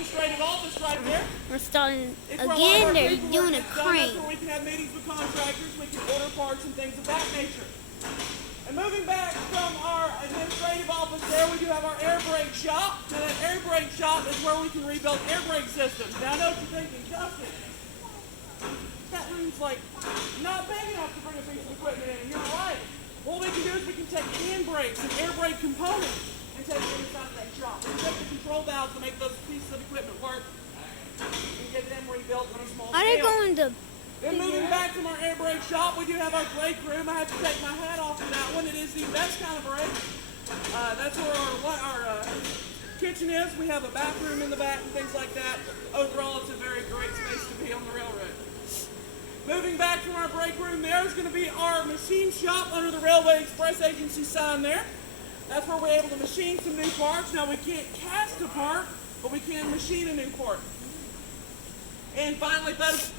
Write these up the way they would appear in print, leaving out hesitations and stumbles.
administrative office right there. We're starting It's where again. They're paperwork doing a gets done. That's crane. where we can have meetings with contractors. We can order parts and things of that nature. And moving back from our administrative office there, we do have our air brake shop. Now that air brake shop is where we can rebuild air brake systems. Now I know what you're thinking, Justin, that room's like not big enough to bring a piece of equipment in, and you're right. What we can do is we can take hand brakes and air brake components and take them inside of that shop. We can take the control valves to make those pieces of equipment work and get them rebuilt on a small Are they scale. going to? Then moving back from our air brake shop, we do have our brake room. I have to take my hat off for that one. It is the best kind of brake. That's where our kitchen is. We have a bathroom in the back and things like that. Overall, it's a very great space to be on the railroad. Moving back from our brake room, there is going to be our machine shop under the Railway Express Agency sign there. That's where we're able to machine some new parts. Now, we can't cast a part, but we can machine a new part. And finally, folks,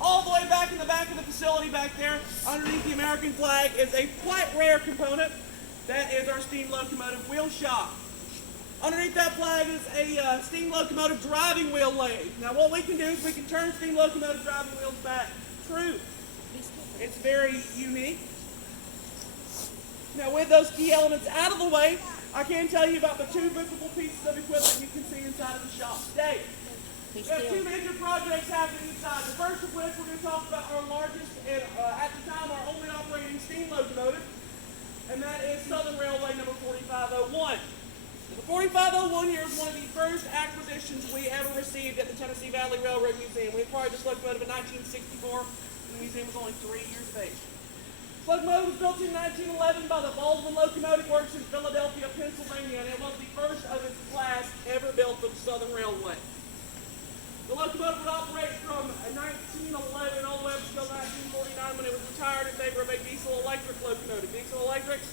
all the way back in the back of the facility back there, underneath the American flag, is a quite rare component. That is our steam locomotive wheel shop. Underneath that flag is a steam locomotive driving wheel lathe. Now what we can do is we can turn steam locomotive driving wheels back true. It's very unique. Now with those key elements out of the way, I can tell you about the two visible pieces of equipment you can see inside of the shop today. We have two major projects happening inside. The first of which we're going to talk about our largest and at the time our only operating steam locomotive, and that is Southern Railway number 4501. The 4501 here is one of the first acquisitions we ever received at the Tennessee Valley Railroad Museum. We acquired this locomotive in 1964, and the museum was only 3 years of age. This locomotive was built in 1911 by the Baldwin Locomotive Works in Philadelphia, Pennsylvania, and it was the first of its class ever built for the Southern Railway. The locomotive would operate from 1911 all the way up until 1949 when it was retired in favor of a diesel-electric locomotive. Diesel electrics,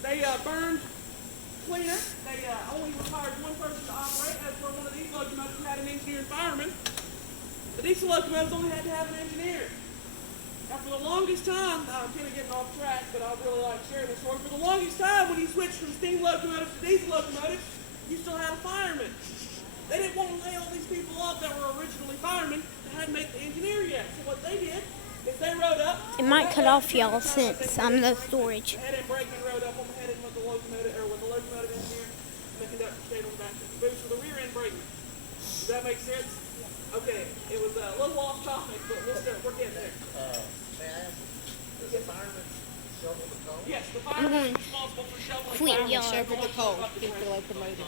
they burned cleaner. They only required one person to operate, as for one of these locomotives had an engineer and fireman. The diesel locomotives only had to have an engineer. Now for the longest time, I'm kind of getting off track, but I really like sharing this story. For the longest time, when you switched from steam locomotives to diesel locomotives, you still had a fireman. They didn't want to lay all these people off that were originally firemen that hadn't made the engineer yet. So what they did is they rode up. It might cut off y'all since I'm the storage. The head end brakeman rode up on the head end with the locomotive engineer, and the conductor stayed on the back of the booth with the rear end brakeman. Does that make sense? Okay, it was a little off topic, but we're getting there. May I ask, does the fireman shovel the coal? Yes, the fireman is responsible for shoveling quit firemen y'all. shovel the coal. Keep the locomotive